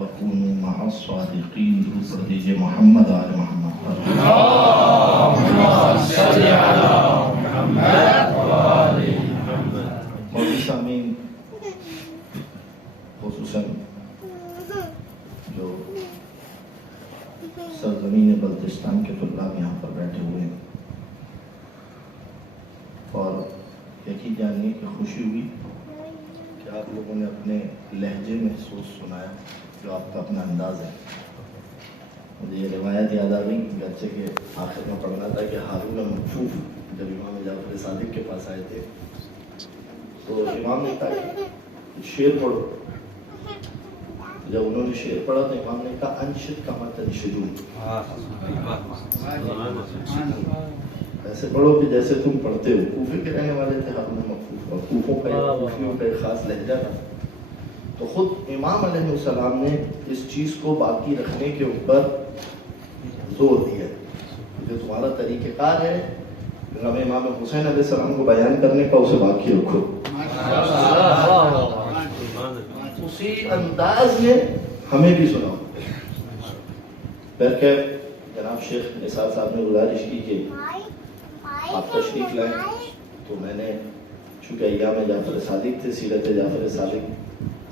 وَكُونُوا مَعَ الصَّادِقِينَ درود پڑھ دیجئے محمد آل محمد پر مولوی سامعین، خصوصاً جو سرزمین بلتستان کے طلاب یہاں پر بیٹھے ہوئے ہیں، اور یقین جاننے کی خوشی ہوئی کہ آپ لوگوں نے اپنے لہجے محسوس سنایا جو آپ کا اپنا انداز ہے۔ مجھے یہ روایت یاد آ گئی، اگرچہ کہ آخر میں پڑھنا تھا کہ ہارون مکفوف جب امام جعفر صادق کے پاس آئے تھے تو امام نے کہا کہ شعر پڑھو۔ جب انہوں نے شعر پڑھا تو امام نے کہا انشد کما تنشدون، ایسے پڑھو کہ جیسے تم پڑھتے ہو۔ کوفے کے رہنے والے تھے ہارون مکفوف، اور کوفیوں کا ایک خاص لہجہ تھا، تو خود امام علیہ السلام نے اس چیز کو باقی رکھنے کے اوپر زور دیا جو تمہارا طریقہ کار ہے ہمیں امام حسین علیہ السلام کو بیان کرنے کا، اسے باقی رکھو۔ اسی انداز میں ہمیں بھی سناؤ۔ بلکہ جناب شیخ نثار صاحب نے گزارش کی کہ آپ تشریف لائیں، تو میں نے چونکہ ایام جعفر صادق تھے، سیرت جعفر صادق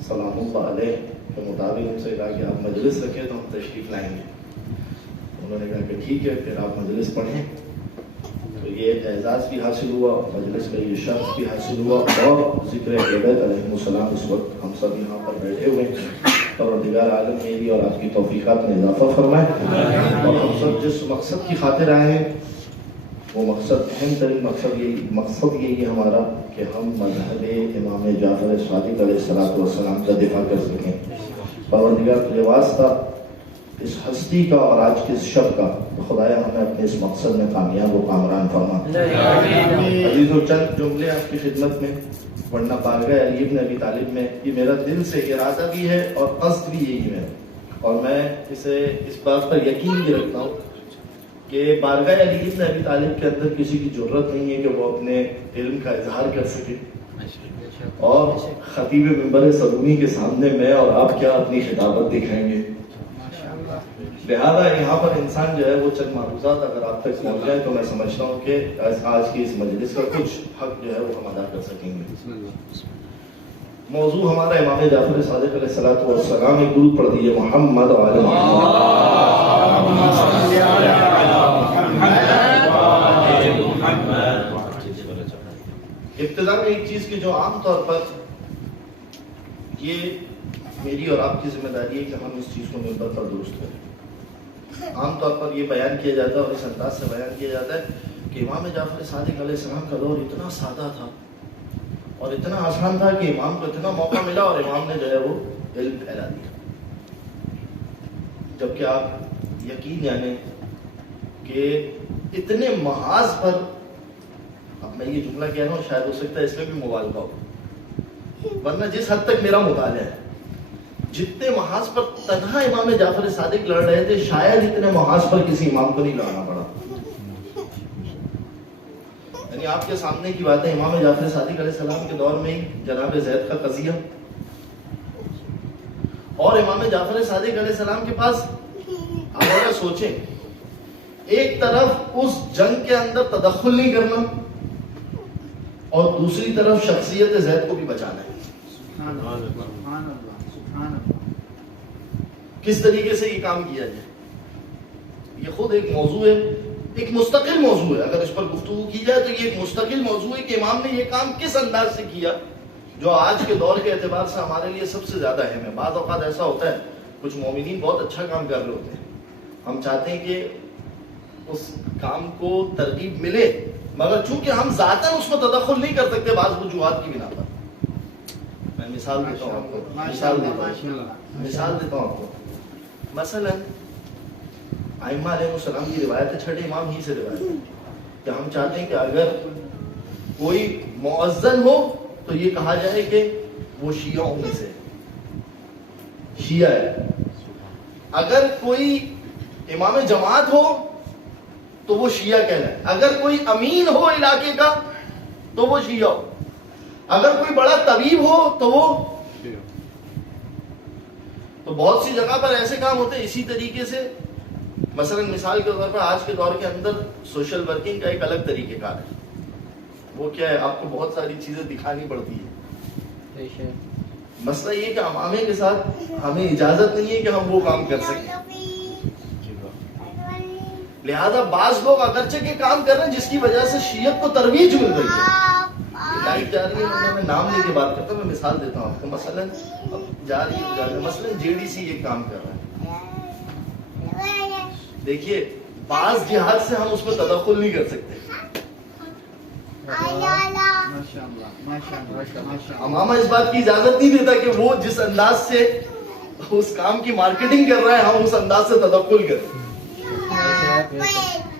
سلام اللہ علیہ کے مطابق ان سے کہا کہ آپ مجلس رکھیں تو ہم تشریف لائیں گے۔ انہوں نے کہا کہ ٹھیک ہے، پھر آپ مجلس پڑھیں۔ تو یہ اعزاز بھی حاصل ہوا، مجلس میں یہ شرف بھی حاصل ہوا، اور ذکر عبید علیہ السلام اس وقت ہم سب یہاں پر بیٹھے ہوئے ہیں۔ پروردگار عالم میری اور آپ کی توفیقات میں اضافہ فرمائے، اور ہم سب جس مقصد کی خاطر آئے ہیں وہ مقصد، اہم ترین مقصد یہی ہے ہمارا کہ ہم مذہب امام جعفر صادق علیہ السلام کا دفاع کر سکیں۔ پروردگار تجھے واسطہ اس ہستی کا اور آج کے اس شب کا، خدایا ہمیں اپنے اس مقصد میں کامیاب و کامران فرما۔ عزیزو، چند جملے آپ کی خدمت میں، ورنہ بارگاہ علی ابن ابی طالب میں یہ میرا دل سے ارادہ بھی ہے اور قصد بھی یہی ہے، اور میں اسے اس بات پر یقین بھی رکھتا ہوں کہ بارگاہ علی ابن ابی طالب کے اندر کسی کی ضرورت نہیں ہے کہ وہ اپنے علم کا اظہار کر سکے، اور خطیب منبر صدومی کے سامنے میں اور آپ کیا اپنی خطابت دکھائیں گے۔ لہذا یہاں پر انسان جو ہے وہ چند معروضات اگر آپ تک پہنچ جائے تو میں سمجھتا ہوں کہ آج کی اس مجلس کا کچھ حق جو ہے وہ ہم ادا کر سکیں گے۔ موضوع ہمارا امام جعفر صادق علیہ السلام، ایک درود پڑھ دیجئے محمد و آل ابتدا میں ایک چیز کی جو عام طور پر یہ میری اور آپ کی ذمہ داری ہے کہ ہم اس چیز کو منبر پر درست کریں۔ عام طور پر یہ بیان کیا جاتا ہے اور اس انداز سے بیان کیا جاتا ہے کہ امام جعفر صادق علیہ السلام کا دور اتنا سادہ تھا اور اتنا آسان تھا کہ امام کو اتنا موقع ملا اور امام نے جو ہے وہ علم پھیلا دیا، جبکہ آپ یقین جانیں کہ اتنے محاذ پر، اب میں یہ جملہ کہہ رہا ہوں شاید ہو سکتا ہے اس میں بھی مبالغہ ہو، ورنہ جس حد تک میرا مطالعہ ہے جتنے محاذ پر تنہا امام جعفر صادق لڑ رہے تھے شاید اتنے محاذ پر کسی امام کو نہیں لڑنا پڑا۔ یعنی آپ کے سامنے کی بات ہے، امام جعفر صادق علیہ السلام کے دور میں ہی جناب زید کا قضیہ، اور امام جعفر صادق علیہ السلام کے پاس، آپ اگر سوچیں، ایک طرف اس جنگ کے اندر تدخل نہیں کرنا اور دوسری طرف شخصیت زید کو بھی بچانا ہے۔ کس طریقے سے یہ کام کیا جائے، یہ خود ایک موضوع ہے، ایک مستقل موضوع ہے۔ اگر اس پر گفتگو کی جائے تو یہ ایک مستقل موضوع ہے کہ امام نے یہ کام کس انداز سے کیا جو آج کے دور کے اعتبار سے ہمارے لیے سب سے زیادہ اہم ہے۔ بعض اوقات ایسا ہوتا ہے کچھ مومنین بہت اچھا کام کر رہے ہوتے ہیں، ہم چاہتے ہیں کہ اس کام کو ترغیب ملے، مگر چونکہ ہم ذاتاً اس میں تدخل نہیں کر سکتے بعض وجوہات کی بنا پر۔ میں مثال دیتا ہوں آپ کو، مثال دیتا ہوں آپ کو۔ مثلا ائمہ علیہ السلام کی روایت ہے، چھٹے امام ہی سے روایت ہے کہ ہم چاہتے ہیں کہ اگر کوئی مؤذن ہو تو یہ کہا جائے کہ وہ شیعوں میں سے شیعہ ہے، اگر کوئی امام جماعت ہو تو وہ شیعہ کہلائے، اگر کوئی امین ہو علاقے کا تو وہ شیعہ ہو، اگر کوئی بڑا طبیب ہو تو وہ تو بہت سی جگہ پر ایسے کام ہوتے ہیں اسی طریقے سے. مثلا مثال کے طور پر آج کے دور کے اندر سوشل ورکنگ کا ایک الگ طریقہ کار ہے. وہ کیا ہے, آپ کو بہت ساری چیزیں دکھانی پڑتی ہے. مسئلہ یہ کہ عوامے کے ساتھ ہمیں اجازت نہیں ہے کہ ہم وہ کام کر سکیں. لہذا بعض لوگ اگرچہ کے کام کر رہے ہیں جس کی وجہ سے شیعت کو ترویج مل رہی ہے. لائٹ جا رہی ہے, میں نام لے کے بات کرتا ہوں, میں مثال دیتا ہوں آپ کو. مثلا جا رہی ہے مثلا JDC یہ کام کر رہا ہے. دیکھیے بعض جہاد سے ہم اس میں تدخل نہیں کر سکتے. امامہ اس بات کی اجازت نہیں دیتا کہ وہ جس انداز سے اس کام کی مارکیٹنگ کر رہا ہے ہم اس انداز سے تدخل کریں.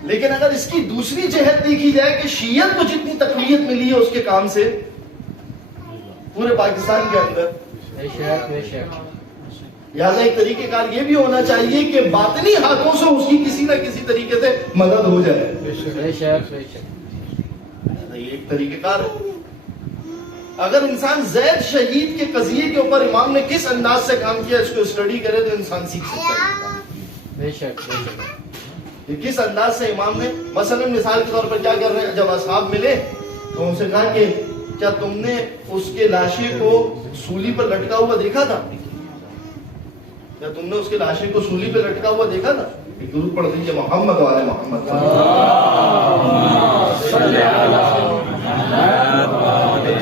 لیکن اگر اس کی دوسری جہت دیکھی جائے کہ شیعت کو جتنی تقویت ملی ہے اس کے کام سے پورے پاکستان کے اندر, لہٰذا ایک طریقہ کار یہ بھی ہونا چاہیے کہ باطنی ہاتھوں سے اس کی کسی نہ کسی طریقے سے مدد ہو جائے. یہ ایک طریقہ کار ہے. اگر انسان زید شہید کے قضیے کے اوپر امام نے کس انداز سے کام کیا اس کو اسٹڈی کرے تو انسان سیکھ سکتا ہے کہ کس انداز سے امام نے مثلا مثال کے طور پر کیا کر رہے ہیں. جب اصحاب ملے تو ان سے کہا کہ کیا تم نے اس کے لاشے کو سولی پر لٹکا ہوا دیکھا تھا؟ کیا تم نے اس کے لاشے کو سولی پہ لٹکا ہوا دیکھا تھا؟ ایک درود پڑھ دیجیے محمد والے محمد.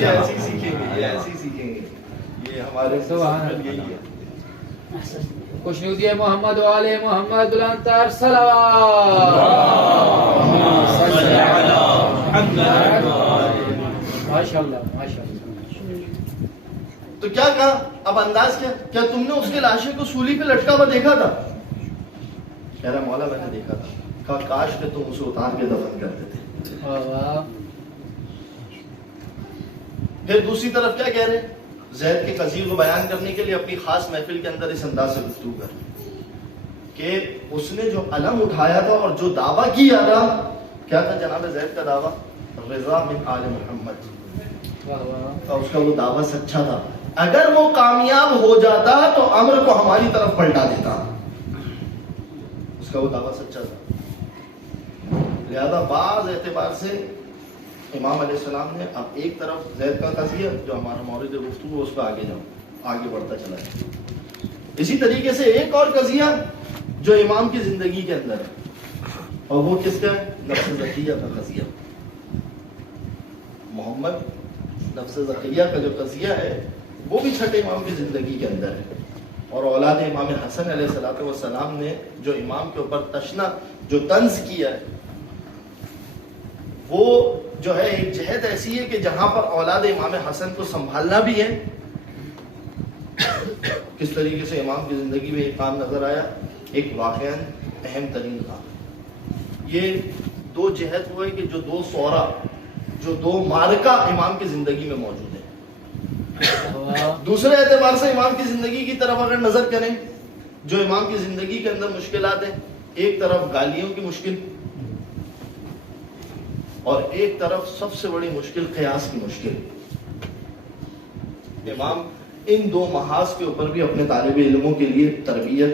ایسی سیکھیں گے, یہ ایسی سیکھیں گے, یہ ہمارے یہی ہے. خوش نودی محمد والے محمد الانتار صلوات. ماشاءاللہ ماشاءاللہ. تو کیا کہا, اب انداز کیا تم نے اس کے لاشے کو سولی پہ لٹکا ہوا دیکھا تھا؟ کہہ رہا مولا میں نے دیکھا تھا. کہا کاش کہ تم اسے اتار کے دفن کر دیتے. پھر دوسری طرف کیا کہہ رہے, زید کے قضیے کو بیان کرنے کے لیے اپنی خاص محفل کے اندر اس انداز سے گفتگو کر کہ اس نے جو علم اٹھایا تھا اور جو دعویٰ کیا تھا, کیا تھا جناب زید کا دعویٰ؟ رضا من آل محمد. اس کا وہ دعویٰ سچا تھا. اگر وہ کامیاب ہو جاتا تو امر کو ہماری طرف پلٹا دیتا. اس کا وہ دعویٰ سچا تھا. لہذا بعض اعتبار سے امام علیہ السلام نے اب ایک طرف زید کا قضیہ جو ہمارا مورد گفتگو اس پہ آگے بڑھتا چلا ہے. اسی طریقے سے ایک اور قضیہ جو امام کی زندگی کے اندر ہے, اور وہ کس کا ہے؟ نفس زکیہ کا قضیہ. محمد نفس زکیہ کا جو قضیہ ہے وہ بھی چھٹے امام کی زندگی کے اندر ہے. اور اولاد امام حسن علیہ السلام نے جو امام کے اوپر تشنا جو طنز کیا ہے وہ جو ہے ایک جہت ایسی ہے کہ جہاں پر اولاد امام حسن کو سنبھالنا بھی ہے. کس طریقے سے امام کی زندگی میں ایک کام نظر آیا, ایک واقعہ اہم ترین کام. یہ دو جہت ہوئے کہ جو دو سورا جو دو مارکہ امام کی زندگی میں موجود ہیں. دوسرے اعتبار سے امام کی زندگی کی طرف اگر نظر کریں جو امام کی زندگی کے اندر مشکلات ہیں, ایک طرف گالیوں کی مشکل اور ایک طرف سب سے بڑی مشکل قیاس کی مشکل. امام ان دو محاذ کے اوپر بھی اپنے طالب علموں کے لیے تربیت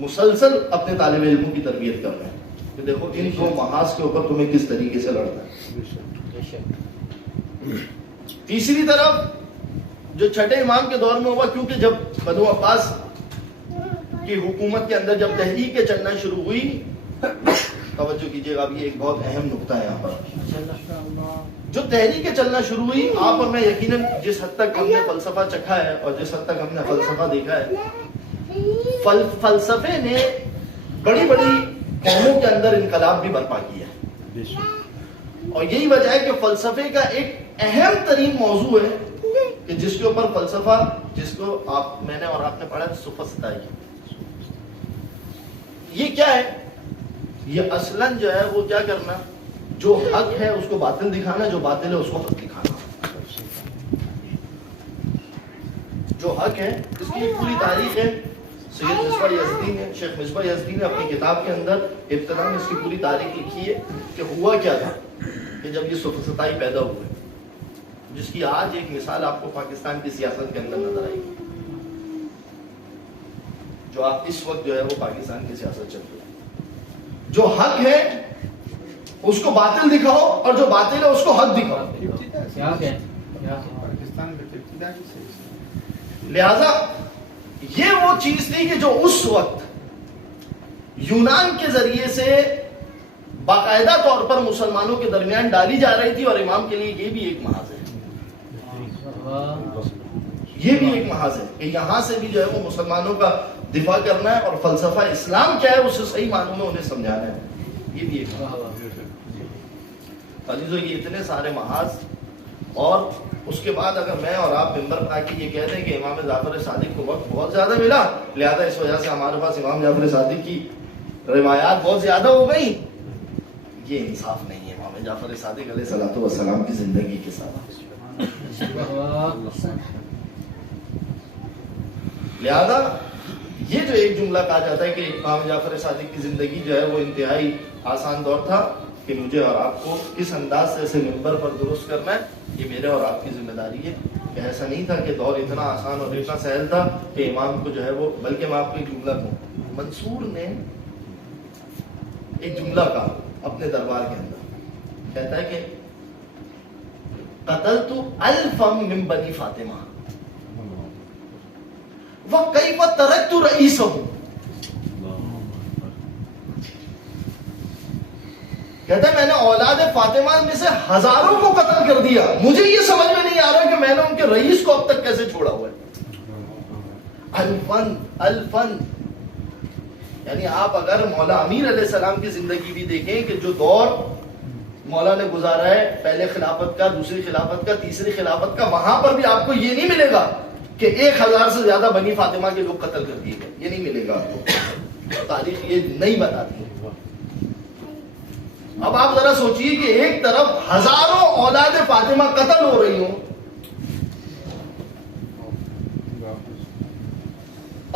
مسلسل اپنے طالب علموں کی تربیت کر رہے ہیں کہ دیکھو ان دو محاذ کے اوپر تمہیں کس طریقے سے لڑنا ہے. تیسری طرف جو چھٹے امام کے دور میں ہوا, کیونکہ جب بنو عباس کی حکومت کے اندر جب تحریکیں چلنا شروع ہوئی, توجہ کیجیے گا, اب یہ ایک بہت اہم نقطہ ہے یہاں پر. جو تحریکیں چلنا شروع ہوئی, آپ اور میں یقیناً جس حد تک ہم نے فلسفہ چکھا ہے اور جس حد تک ہم نے فلسفہ دیکھا ہے, فلسفے نے بڑی بڑی قوموں کے اندر انقلاب بھی برپا کیا ہے. اور یہی وجہ ہے کہ فلسفے کا ایک اہم ترین موضوع ہے کہ جس کے اوپر فلسفہ, جس کو میں نے اور آپ نے پڑھا سوفسطائی. یہ کیا ہے؟ یہ اصلاً جو ہے وہ کیا کرنا, جو حق ہے اس کو باطل دکھانا, جو باطل ہے اس کو حق دکھانا. جو حق ہے اس کی پوری تاریخ ہے. سید مصباح یزدی نے, شیخ مصباح یزدی نے اپنی کتاب کے اندر ابتدا میں اس کی پوری تاریخ لکھی ہے کہ ہوا کیا تھا کہ جب یہ سوفسطائی پیدا ہوئے, جس کی آج ایک مثال آپ کو پاکستان کی سیاست کے اندر نظر آئی. جو اس وقت جو ہے وہ پاکستان کی سیاست چل رہی ہے. جو حق ہے اس کو باطل دکھاؤ اور جو باطل ہے اس کو حق دکھاؤ. لہذا یہ وہ چیز تھی کہ جو اس وقت یونان کے ذریعے سے باقاعدہ طور پر مسلمانوں کے درمیان ڈالی جا رہی تھی, اور امام کے لیے یہ بھی ایک محاذ ہے, یہ بھی ایک محاذ ہے کہ یہاں سے بھی جو ہے وہ مسلمانوں کا دفاع کرنا ہے اور فلسفہ اسلام کیا ہے اسے صحیح معنوں میں انہیں سمجھانا ہے. یہ بھی ایک عزیزو, یہ اتنے سارے محاذ. اور اس کے بعد اگر میں اور آپ ممبر پر آ کے یہ کہہ دیں کہ امام جعفر صادق کو وقت بہت زیادہ ملا, لہذا اس وجہ سے ہمارے پاس امام جعفر صادق کی روایات بہت زیادہ ہو گئی, یہ انصاف نہیں ہے امام جعفر صادق علیہ الصلوۃ والسلام کی زندگی کے ساتھ. لہذا یہ جو ایک جملہ کہا جاتا ہے کہ امام جعفر صادق کی زندگی جو ہے وہ انتہائی آسان دور تھا کہ مجھے اور آپ کو کس انداز سے اسے منبر پر درست کرنا ہے, یہ میرے اور آپ کی ذمہ داری ہے. کہ ایسا نہیں تھا کہ دور اتنا آسان اور اتنا سہل تھا کہ امام کو جو ہے وہ, بلکہ میں آپ کو ایک جملہ کہوں, منصور نے ایک جملہ کہا اپنے دربار کے اندر, کہتا ہے کہ قتلت الفا من بنی فاطمہ وکیف ترکت رئیسہم. کہتا ہے میں نے اولاد فاطمہ میں سے ہزاروں کو قتل کر دیا, مجھے یہ سمجھ میں نہیں آ رہا کہ میں نے ان کے رئیس کو اب تک کیسے چھوڑا ہوا ہے. الفن الفن, یعنی آپ اگر مولا امیر علیہ السلام کی زندگی بھی دیکھیں کہ جو دور مولا نے گزارا ہے, پہلے خلافت کا, دوسری خلافت کا, تیسری خلافت کا, وہاں پر بھی آپ کو یہ نہیں ملے گا کہ 1000 سے زیادہ بنی فاطمہ کے لوگ قتل کر دیے گئے, یہ نہیں ملے گا آپ کو, تاریخ یہ نہیں بتاتی. اب آپ ذرا سوچئے کہ ایک طرف ہزاروں اولاد فاطمہ قتل ہو رہی ہوں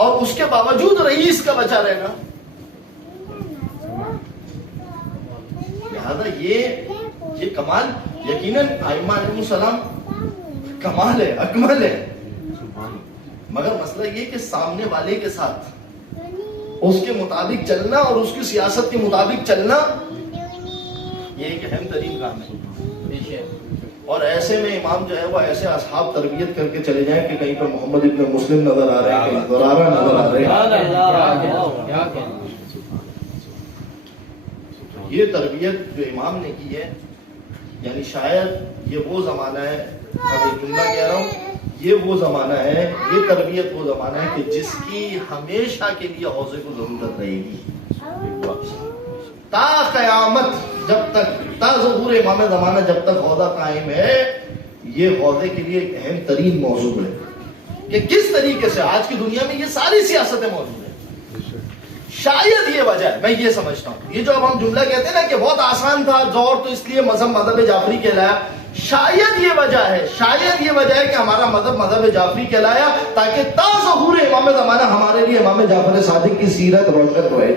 اور اس کے باوجود رئیس کا بچا رہے گا. لہذا یہ کمال یقیناً ائمہ علیہم السلام کمال ہے, اکمل ہے, مگر مسئلہ یہ کہ سامنے والے کے ساتھ اس کے مطابق چلنا اور اس کی سیاست کے مطابق چلنا یہ ایک اہم ترین کام ہے. اور ایسے میں امام جو ہے وہ ایسے اصحاب تربیت کر کے چلے جائیں کہ کہیں پر محمد ابن مسلم نظر آ رہے ہیں, کہیں زرارہ نظر آ رہے ہیں. یہ تربیت جو امام نے کی ہے, یعنی شاید یہ وہ زمانہ ہے, اب ایک جملہ کہہ رہا ہوں, یہ وہ زمانہ ہے, یہ تربیت وہ زمانہ ہے کہ جس کی ہمیشہ کے لیے حوضے کو ضرورت رہے گی تا قیامت, جب تک تا ظہور امام زمانہ, جب تک حوضہ قائم ہے. یہ حوضے کے لیے ایک اہم ترین موضوع ہے کہ کس طریقے سے آج کی دنیا میں یہ ساری سیاستیں موجود ہیں. شاید یہ وجہ ہے, میں یہ سمجھتا ہوں, یہ جو اب ہم جملہ کہتے ہیں نا کہ بہت آسان تھا دور تو اس لیے مذہب جعفری کہلایا, شاید یہ وجہ ہے, شاید یہ وجہ ہے کہ ہمارا مذہب جعفری کہلایا تاکہ تا ظہور امام زمانہ ہمارے لیے امام جعفر صادق کی سیرت روشن ہوئے.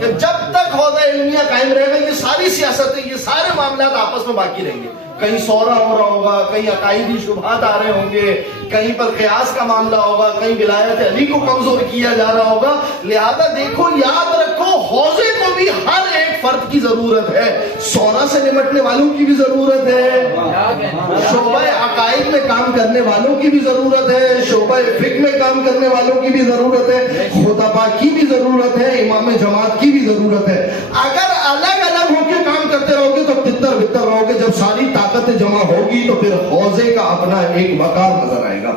کہ جب تک حوضہ علمیہ قائم رہے گا یہ ساری سیاستیں, یہ سارے معاملات آپس میں باقی رہیں گے. کہیں سورہ ہو رہا ہوگا, کہیں عقائدی شبہات آ رہے ہوں گے, کہیں پر قیاس کا معاملہ ہوگا, کہیں ولایت علی کو کمزور کیا جا رہا ہوگا. لہذا دیکھو, یاد رکھو, حوضے کو بھی ہر ایک فرد کی ضرورت ہے. سورہ سے نمٹنے والوں کی بھی ضرورت ہے, شعبہ عقائد میں کام کرنے والوں کی بھی ضرورت ہے, شعبہ فقہ میں کام کرنے والوں کی بھی ضرورت ہے, خطبہ کی بھی ضرورت ہے, امام جماعت کی بھی ضرورت ہے. اگر الگ الگ ہو کے کام کرتے رہو گے تو تتر بتر رہو گے. جب ساری طاقت جمع ہوگی تو پھر حوضے کا اپنا ایک وقار نظر آئے گا.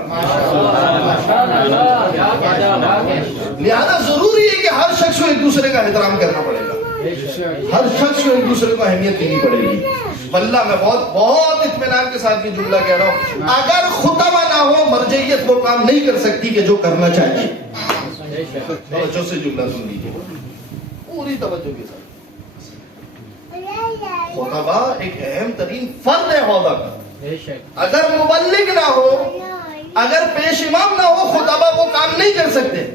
لہذا ضروری ہے کہ ہر شخص کو ایک دوسرے کا احترام کرنا پڑے گا, ہر شخص کو ایک دوسرے کو اہمیت دینی پڑے گی. واللہ میں بہت اطمینان کے ساتھ یہ جملہ کہہ رہا ہوں, اگر خطبہ نہ ہو مرجعیت وہ کام نہیں کر سکتی کہ جو کرنا چاہیے. توجہ سے جملہ سن لیجیے پوری توجہ کے ساتھ. خطبہ ایک اہم ترین فرد ہے حوضہ کا. اگر مبلغ نہ ہو, اگر پیش امام نہ ہو, خطبہ وہ کام نہیں کر سکتے.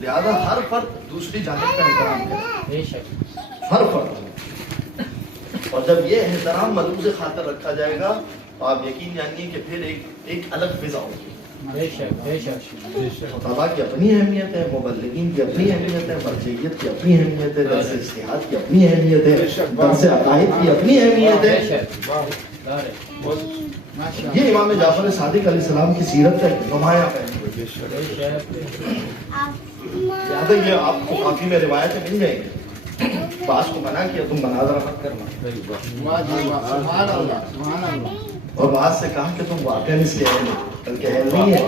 لہذا ہر فرد دوسری جانب کا احترام کرے, ہر فرد. اور جب یہ احترام ملحوظ خاطر رکھا جائے گا تو آپ یقین جانیے کہ پھر ایک الگ فضا ہوگی. بے شک بے شک خطبہ کی اپنی اہمیت ہے، مبلغین کی اپنی اہمیت ہے، مرجعیت کی اپنی اہمیت ہے، درس اجتہاد کی اپنی اہمیت ہے، درس عقائد کی اپنی اہمیت بے ہے۔ شک یہ امام جعفر صادق علیہ السلام کی سیرت کا نمایاں پہلو ہے۔ یاد ہے، یہ آپ کو کافی میں روایتیں مل جائیں گی۔ بعض کو منع کیا تم مناظرہ مت کرنا، اور بعض سے کہا کہ تم واقعی اس کے اہل ہو، بلکہ اہل نہیں ہے۔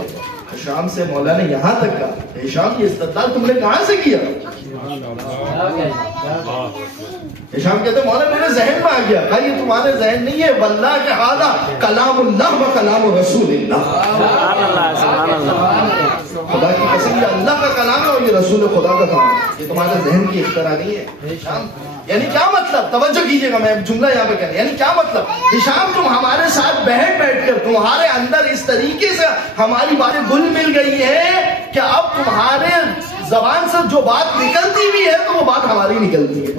ہشام سے مولا نے یہاں تک کہا، ہشام یہ استدلال تم نے کہاں سے کیا؟ ہشام کہتے مولا میرے ذہن میں آ گیا۔ کہا یہ تمہارے ذہن نہیں ہے، واللہ کہ ھذا کلام اللہ و کلام رسول اللہ۔ خدا کی قسم یہ اللہ کا کلام ہے اور یہ رسول خدا کا کلام ہے، یہ تمہارے ذہن کی اختراع نہیں ہے۔ یعنی کیا مطلب؟ توجہ کیجئے گا، میں جملہ یہاں پہ کہنا، یعنی کیا مطلب؟ ہشام تم ہمارے ساتھ بیٹھ کر تمہارے اندر اس طریقے سے ہماری باتیں گل مل گئی ہے کہ اب تمہارے زبان سے جو بات نکلتی بھی ہے تو وہ بات ہماری نکلتی ہے۔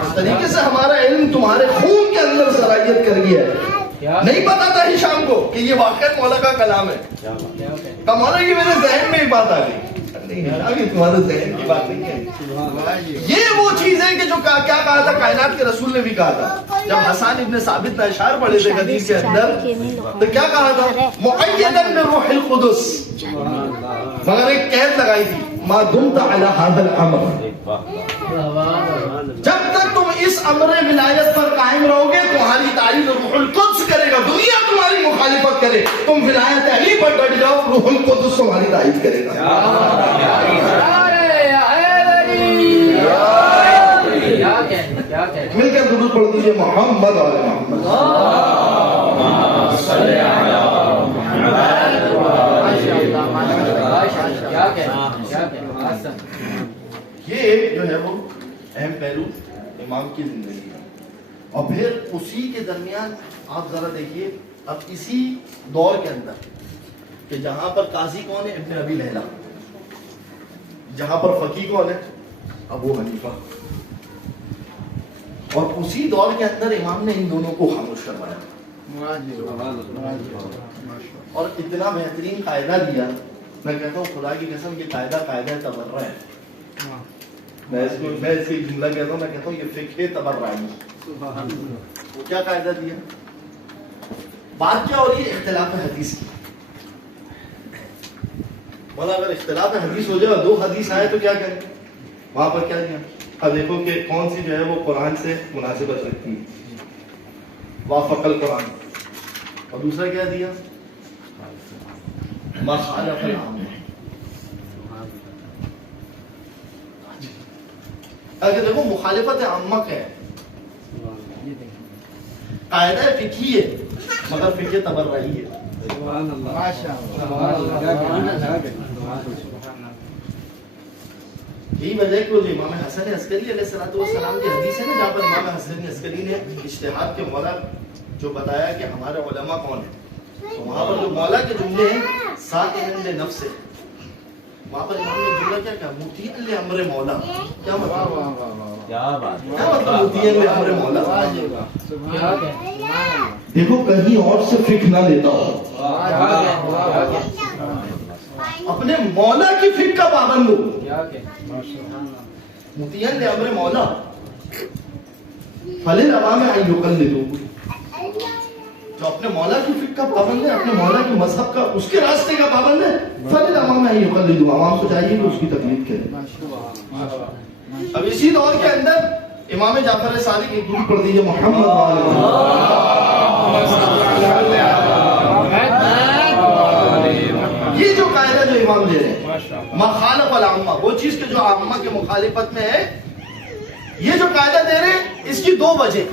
اس طریقے سے ہمارا علم تمہارے خون کے اندر صلاحیت کر گیا ہے۔ نہیں پتا تھا ہشام کو کہ یہ واقعہ مولا کا کلام ہے، کہ مولا یہ میرے ذہن میں ایک بات آ گئی۔ نہیں، یہ تمہارے ذہن کی بات نہیں ہے، یہ وہ چیز ہے کہ جو کیا کہا تھا کائنات کے رسول نے بھی کہا تھا۔ جب حسان ابن ثابت نے اشعار پڑھے تھے حدیث کے اندر تو کیا کہا تھا؟ مؤیداً بروح القدس، مگر ایک قید لگائی تھی، ما دمت علی ھذا الامر، جب تک تم اس امر ولایت پر قائم رہو گے تمہاری تعریف روح القدس کرے گا، دنیا تمہاری مخالفت کرے، تم ولایت علی پر ڈٹ جاؤ، روح القدس تمہاری تعریف کرے گا۔ مل کر درود پڑھ دیجئے محمد و آل محمد۔ یہ ایک جو ہے وہ اہم پہلو امام کی زندگی ہے، اور پھر اسی کے درمیان آپ ذرا دیکھیے اب اسی دور کے اندر کہ جہاں پر قاضی کون ہے؟ ابن ابی لیلہ، جہاں پر فقیہ کون ہے؟ ابو حنیفہ، اور اسی دور کے اندر امام نے ان دونوں کو خاموش کروایا اور اتنا بہترین قاعدہ دیا، میں کہتا ہوں خدا کی قسم یہ قاعدہ تبرع ہے۔ میں اس سے جملہ کہتا ہوں، میں کہتا ہوں یہ فقہ تبرعی۔ وہ کیا قاعدہ دیا؟ بات کیا ہو رہی ہے؟ اختلاف حدیث کی۔ بولا اگر اختلاف حدیث ہو جائے اور دو حدیث آئے تو کیا کریں؟ وہاں پر کیا دیا؟ اب دیکھو کہ کون سی جو ہے وہ قرآن سے مناسبت رکھتی ہے، وافق القرآن، اور دوسرا کیا دیا؟ ما خالف العامہ۔ اگر دیکھو مخالفت عامہ کیا ہے؟ قاعدہ فقہی ہے مگر فقہ تبرعی ہے۔ یہی وجہ ہے کہ وہ امام حسن عسکری علیہ السلام کی حدیث ہے نا، جہاں پر امام حسن عسکری نے اجتہاد کے مولا جو بتایا کہ ہمارے علماء کون ہیں، تو وہاں پر جو مولا کے جملے ہیں سائرن لنفس ہے، وہاں پر امام نے جملہ کیا کہا؟ مطیع لامر مولا۔ کیا مطلب؟ کیا مطلب مطیع لامر مولا؟ دیکھو کہیں اور سے فقہ نہ لیتا ہو، اپنے مولا کی فقہ کا پابند ہو۔ مطیع لامر مولا فللعوام ان یقلدوا، جو اپنے مولا کی فقہ کا پابند ہے، اپنے مولا کے مذہب کا، اس کے راستے کا پابند ہے، فللعوام ان یقلدوا، عوام کو چاہیے کہ اس کی تقلید کرے۔ اب اسی دور کے اندر امام جعفر صادق ایک درود پڑھ دیجئے محمد وآلہ محمد۔ یہ جو قاعدہ جو امام دے رہے ہیں مخالف العامہ، وہ چیز کہ جو عامہ کے مخالفت میں ہے، یہ جو قاعدہ دے رہے ہیں اس کی دو وجہ،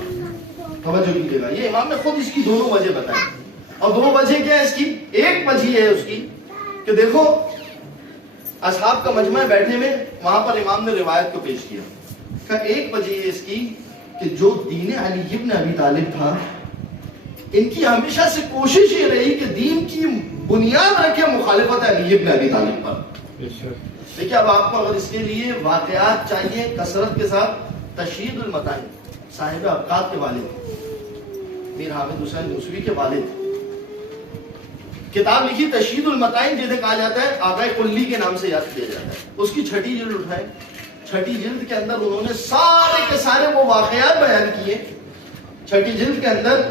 توجہ کیجیے گا، یہ امام نے خود اس کی دونوں وجہ بتائی، اور دو وجہ کیا ہے اس کی؟ ایک وجہ ہے اس کی کہ دیکھو اصحاب کا مجمع بیٹھنے میں وہاں پر امام نے روایت کو پیش کیا، کہ ایک وجہ ہے اس کی کہ جو دین علی ابن ابی طالب تھا، ان کی ہمیشہ سے کوشش یہ رہی کہ دین کی بنیاد رکھے مخالفت علی ابن ابی طالب پر۔ دیکھیں اب آپ کو اگر اس کے لیے واقعات چاہیے کثرت کے ساتھ، تشہید المتاع صاحب ابقات کے والد میر حامد حسین موسوی کے والد. کتاب لکھی تشہید المتائن، جسے کہا جاتا ہے آقا کلی کے نام سے یاد کیا جاتا ہے. اس کی 6ٹھی جلد اٹھائے. 6ٹھی جلد کے اندر انہوں نے سارے کے سارے وہ واقعات بیان کیے. 6ٹھی جلد کے اندر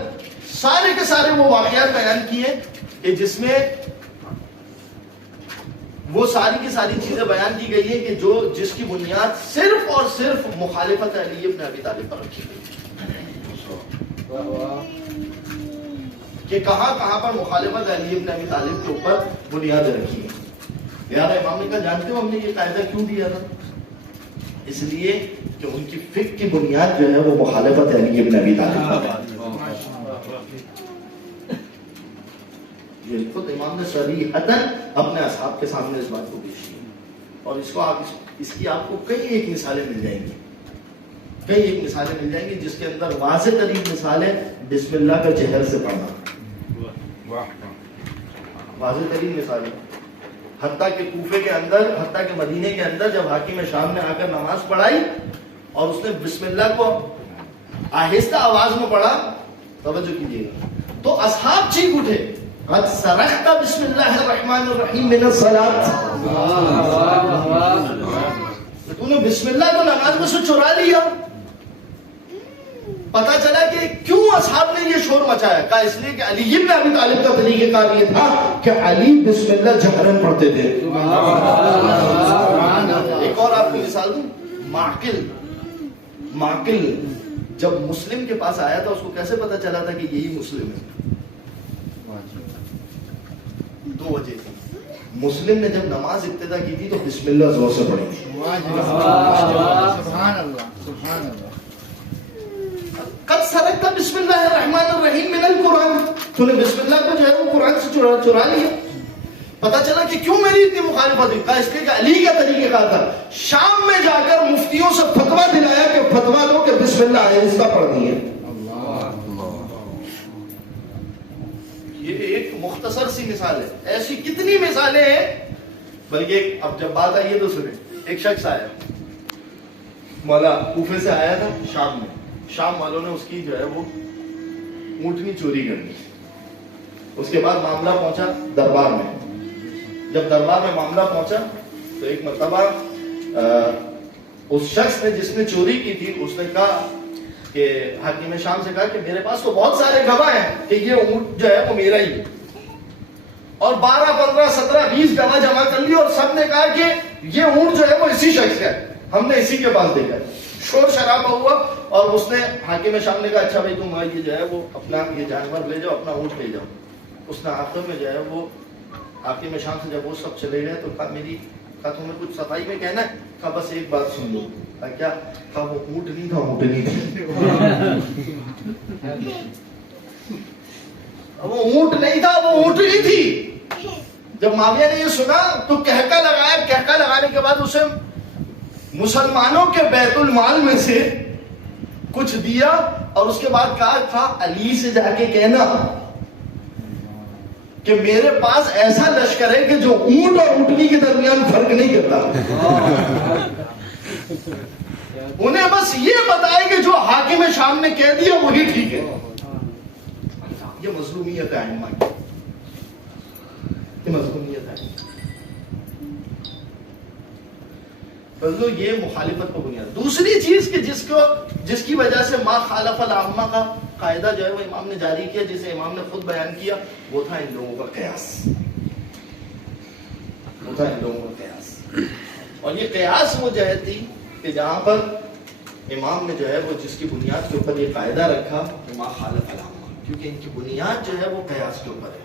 سارے کے سارے وہ واقعات بیان کیے کہ جس میں وہ ساری کی ساری چیزیں بیان کی گئی ہیں کہ جس کی بنیاد صرف اور صرف مخالفت علی ابن ابی طالب پر رکھی گئی کہ کہاں کہاں پر مخالفت علی ابن ابی طالب کے اوپر بنیاد رکھی ہے. یار امام نے کہا جانتے ہو ہم نے یہ قاعدہ کیوں دیا تھا؟ اس لیے کہ ان کی فقہ کی بنیاد جو ہے وہ مخالفت علی ابن ابی طالب پر ہے. یہ خود امام نے صریحتاً اپنے اصحاب کے سامنے اس بات کو پیش کیا. اور اس کی آپ کو کئی ایک مثالیں مل جائیں گی، کئی ایک مثالیں مل جائیں گی جس کے اندر واضح ترین مثال ہے بسم اللہ کا جہر سے پڑھنا. واضح ترین مثال ہے. حتیٰ کہ کوفے کے اندر، حتیٰ کہ مدینے کے اندر جب حاکم شام نے آ کر نماز پڑھائی اور اس نے بسم اللہ کو آہستہ آواز میں پڑھا، توجہ کیجیے گا، تو اصحاب چیخ اٹھے قد سرقت بسم اللہ الرحمن الرحیم من الصلاۃ. تو نے بسم اللہ کو نماز میں سے چرا لیا. پتا چلا کہ کیوں اصحاب نے یہ شور مچایا. کہا اس لیے کہ علی ابن ابی طالب کا طریقہ کار یہ تھا کہ علی بسم اللہ جہرن پڑھتے تھے. ایک اور آپ کو مثال دوں. معقل جب مسلم کے پاس آیا تھا اس کو کیسے پتا چلا تھا کہ یہی مسلم ہے؟ 2 وجہ تھی. مسلم نے جب نماز ابتدا کی تھی تو بسم اللہ زور سے پڑھی تھی. سبحان اللہ سبحان اللہ. قد سرقت بسم اللہ الرحمن الرحیم من القرآن. تو نے بسم اللہ کو جو ہے وہ قرآن سے چرا لیا. پتا چلا کہ کیوں میری اتنی مخالفت ہوئی. کہا اس لیے کہ علی کا طریقہ کہا تھا. شام میں جا کر مفتیوں سے فتویٰ دلایا کہ فتویٰ دو کہ بسم اللہ آہستہ پڑھنی ہے. یہ ایک مختصر سی مثال ہے. ایسی کتنی مثالیں ہیں. بلکہ اب جب بات آئی ہے تو سنیں. ایک شخص آیا, مولا کوفے سے آیا تھا شام میں. شام والوں نے اس کی جو ہے وہ اونٹنی چوری کر لی. اس کے بعد معاملہ پہنچا دربار میں. جب دربار میں معاملہ پہنچا تو ایک مرتبہ اس شخص نے جس نے چوری کی تھی اس نے کہا کہ حاکم شام سے کہا کہ میرے پاس تو بہت سارے گواہ ہیں کہ یہ اونٹ جو ہے وہ میرا ہی ہے. اور 12 15 17 20 گواہ جمع کر لی اور سب نے کہا کہ یہ اونٹ جو ہے وہ اسی شخص کا ہے, ہم نے اسی کے پاس دیکھا. شور شرابہ ہوا اور اس نے حاکم شام نے کہا اچھا بھائی تم یہ جو ہے وہ اپنا یہ جانور لے جاؤ, اپنا اونٹ لے جاؤ. اس نے آخر میں جو ہے وہ حاکم شام سے جب وہ سب چلے گئے تو کہا میری کہا تمہیں کچھ صفائی میں کہنا ہے؟ کہا بس ایک بات سن لو. کہا کیا؟ کہا وہ اونٹ نہیں تھا, اونٹنی تھی. وہ اونٹ نہیں تھا, وہ اونٹنی تھی. جب معاویہ نے یہ سنا تو کہکا لگایا. کہکا لگانے کے بعد اسے مسلمانوں کے بیت المال میں سے کچھ دیا اور اس کے بعد کہا تھا علی سے جا کے کہنا کہ میرے پاس ایسا لشکر ہے کہ جو اونٹ اور اونٹنی کے درمیان فرق نہیں کرتا. انہیں بس یہ بتائے کہ جو حاکم شام نے کہہ دیا وہی ٹھیک ہے. یہ مظلومیت ہے ائمہ کی, یہ مظلومیت ہے. فضلو یہ مخالفت کو بنیاد. دوسری چیز کہ جس کی وجہ سے ما خالف العامہ کا قاعدہ جو ہے وہ امام نے جاری کیا, جسے امام نے خود بیان کیا, وہ تھا ان لوگوں کا قیاس. وہ تھا ان لوگوں کا قیاس. اور یہ قیاس وہ جہت تھی کہ جہاں پر امام نے جو ہے وہ جس کی بنیاد کے اوپر یہ قاعدہ رکھا ما خالف العامہ, کیونکہ ان کی بنیاد جو ہے وہ قیاس کے اوپر ہے.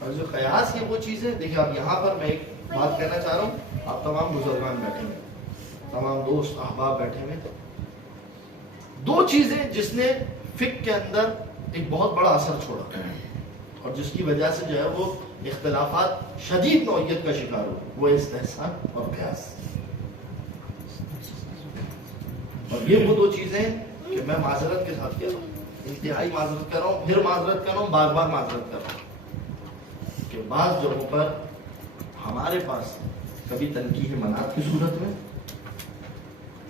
اور جو قیاس کی وہ چیزیں دیکھیں, اب یہاں پر میں ایک بات کہنا چاہ رہا ہوں. آپ تمام بزرگان بیٹھے ہیں, تمام دوست احباب بیٹھے ہیں. 2 چیزیں جس نے فقہ کے اندر ایک بہت بڑا اثر چھوڑا اور جس کی وجہ سے جو ہے وہ اختلافات شدید نوعیت کا شکار ہو, وہ استحسان اور قیاس. اور یہ وہ 2 چیزیں کہ میں معذرت کے ساتھ کہہ رہا ہوں, انتہائی معذرت کر رہا ہوں, پھر معذرت کر رہا ہوں, بار بار معذرت کر رہا ہوں کہ بعض جگہوں پر ہمارے پاس کبھی تنقیح منات کی صورت میں,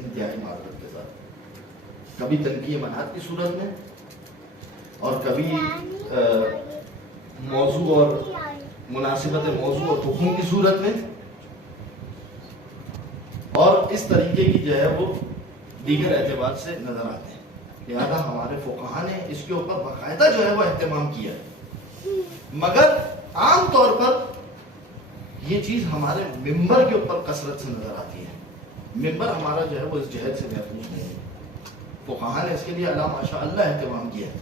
انتہائی معذرت کے ساتھ, کبھی تنقیح منات کی صورت میں اور کبھی موضوع اور مناسبت موضوع اور حکم کی صورت میں، اور اس طریقے کی جو ہے وہ دیگر اعتبار سے نظر آتے ہیں۔ لہذا ہمارے فقہاء نے اس کے اوپر باقاعدہ جو ہے وہ اہتمام کیا ہے، مگر عام طور پر یہ چیز ہمارے ممبر کے اوپر کثرت سے نظر آتی ہے۔ ممبر ہمارا جو ہے وہ اس جہد سے محفوظ نہیں ہے، فقہاء نے اس کے لیے اللہ ماشاء اللہ اہتمام کیا ہے،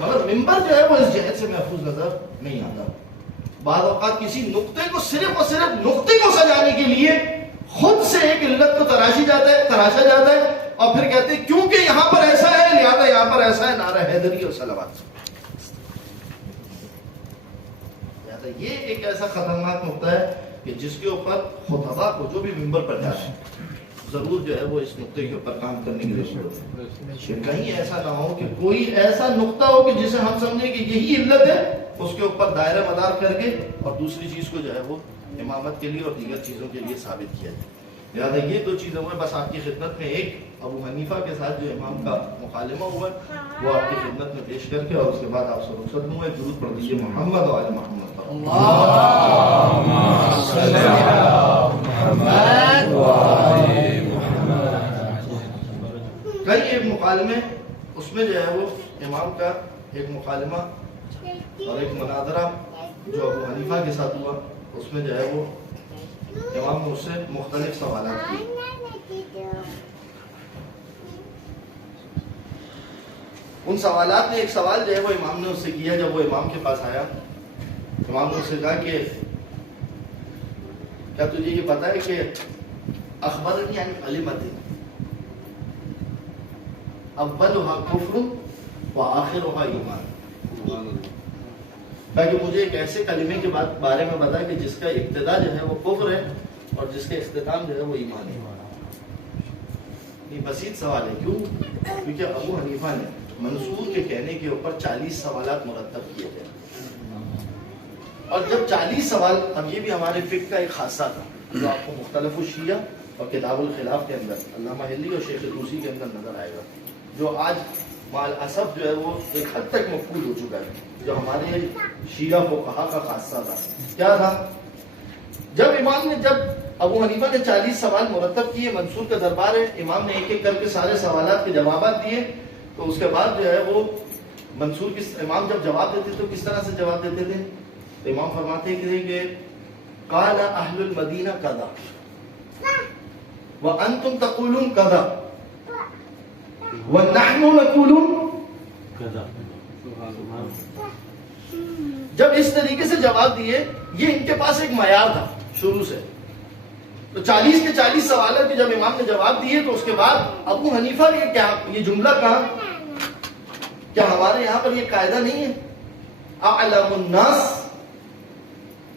مگر ممبر جو ہے وہ اس جہد سے محفوظ نظر نہیں آتا۔ بعض اوقات کسی نقطے کو صرف اور صرف نقطے کو سجانے کے لیے خود سے ایک علت کو تراشا جاتا ہے اور پھر کہتے ہیں کیونکہ یہاں پر ایسا ہے لہذا یہاں پر ایسا ہے، نعرہ حیدری اور صلوات۔ یہ ایک ایسا خطرناک نقطہ ہے کہ جس کے اوپر خطبہ کو جو بھی ممبر پر جائے ضرور جو ہے وہ اس نقطے کے اوپر کام کرنے کی ضرورت ہے کہ کہیں ایسا نہ ہو کہ کوئی ایسا نقطہ ہو کہ جسے ہم سمجھیں کہ یہی علت ہے، اس کے اوپر دائرہ مدار کر کے اور دوسری چیز کو جو ہے وہ امامت کے لیے اور دیگر چیزوں کے لیے ثابت کیا جائے۔ لہٰذا یہ دو چیزیں ہوئے، بس آپ کی خدمت میں ایک ابو حنیفہ کے ساتھ جو امام کا مکالمہ ہوا وہ آپ کی خدمت میں پیش کر کے اور اس کے بعد آپ سے رخصت ہوں۔ درود پڑھ دیجیے محمد و آل محمد پر۔ اللہم صلی علی محمد و آل محمد۔ کئی ایک مکالمے اس میں جو ہے وہ امام کا ایک مکالمہ اور ایک مناظرہ جو ابو حنیفہ کے ساتھ ہوا، اس میں جو ہے وہ امام نے اس سے مختلف سوالات کیے۔ ان سوالات میں ایک سوال جو ہے وہ امام نے اس سے کیا، جب وہ امام کے پاس آیا امام نے اس سے کہا کہ کیا تجھے یہ پتا ہے کہ اخبرنی عن کلمۃ اولها کفر وآخرها ایمان، کہ مجھے ایک ایسے کلمے کے بارے میں بتا کہ جس کا ابتدا جو ہے وہ کفر ہے اور جس کا اختتام جو ہے وہ ایمان ہے۔ یہ بسیط سوال ہے، کیوں؟ کیونکہ ابو حنیفہ نے منصور کے کہنے کے اوپر 40 سوالات مرتب کیے تھے، اور جب 40 سوال، اب یہ بھی ہمارے فقہ کا ایک خاصہ تھا جو آپ کو مختلف الشیعہ اور کتاب الخلاف کے اندر علامہ ہلی اور شیخ طوسی کے اندر نظر آئے گا، جو آج مال اسف جو ہے وہ ایک حد تک مفقود ہو چکا ہے، جو ہمارے شیعہ فقہا کا خاصہ تھا۔ کیا تھا؟ جب ابو حنیفہ نے 40 سوال مرتب کیے، منصور کا دربار ہے، امام نے ایک ایک کر کے سارے سوالات کے جوابات دیے، تو اس کے بعد جو ہے وہ منصور امام جب جواب دیتے تو کس طرح سے جواب دیتے تھے؟ تو امام فرماتے تھے کہ قال اہل المدینہ کذا وانتم تقولون کذا ونحن نقول کذا۔ جب اس طریقے سے جواب دیے، یہ ان کے پاس ایک معیار تھا شروع سے، تو 40 کے 40 سوالات کے جب امام نے جواب دیے تو اس کے بعد ابو حنیفہ نے کیا یہ جملہ کہا، کیا ہمارے یہاں پر یہ قاعدہ نہیں ہے اعلم الناس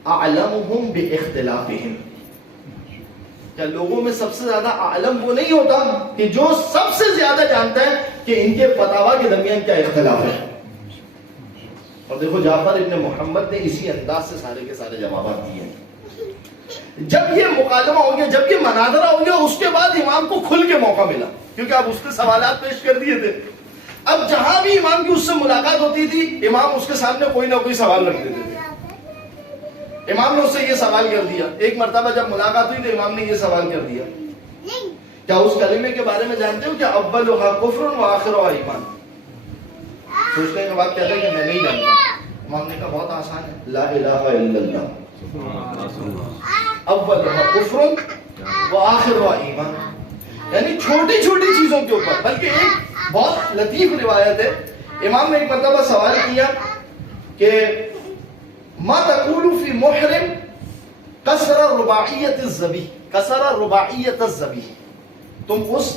اعلمهم باختلافهم، کیا لوگوں میں سب سے زیادہ عالم وہ نہیں ہوتا کہ جو سب سے زیادہ جانتا ہے کہ ان کے فتاوا کے درمیان کیا اختلاف ہے؟ اور دیکھو جعفر ابن محمد نے اسی انداز سے سارے کے سارے جوابات دیے۔ جب یہ مکالمہ ہو گیا، جب یہ مناظرہ ہو گیا، اس کے بعد امام کو کھل کے موقع ملا، کیونکہ اب اس نے سوالات پیش کر دیے تھے۔ اب جہاں بھی امام کی اس سے ملاقات ہوتی تھی، امام اس کے سامنے کوئی نہ کوئی سوال رکھ دیتے تھے۔ امام نے اس سے یہ سوال کر دیا، ایک مرتبہ جب ملاقات ہوئی تو امام نے یہ سوال کر دیا، کیا اس کلمے کے بارے میں جانتے ہو کہ اولھا کفر و آخرھا ایمان؟ سوچنے کے بعد کہتا ہے کہ میں نہیں جانتا۔ امام نے کہا بہت آسان ہے، لا الہ الا اللہ، اولھا کفر و آخرھا ایمان، یعنی چھوٹی چھوٹی چیزوں کے اوپر۔ بلکہ ایک بہت لطیف روایت ہے، امام نے ایک مرتبہ سوال کیا کہ ما تقول فی محرم کسر رباعیت الذبیح، کسر رباعیت الذبیح، تم اس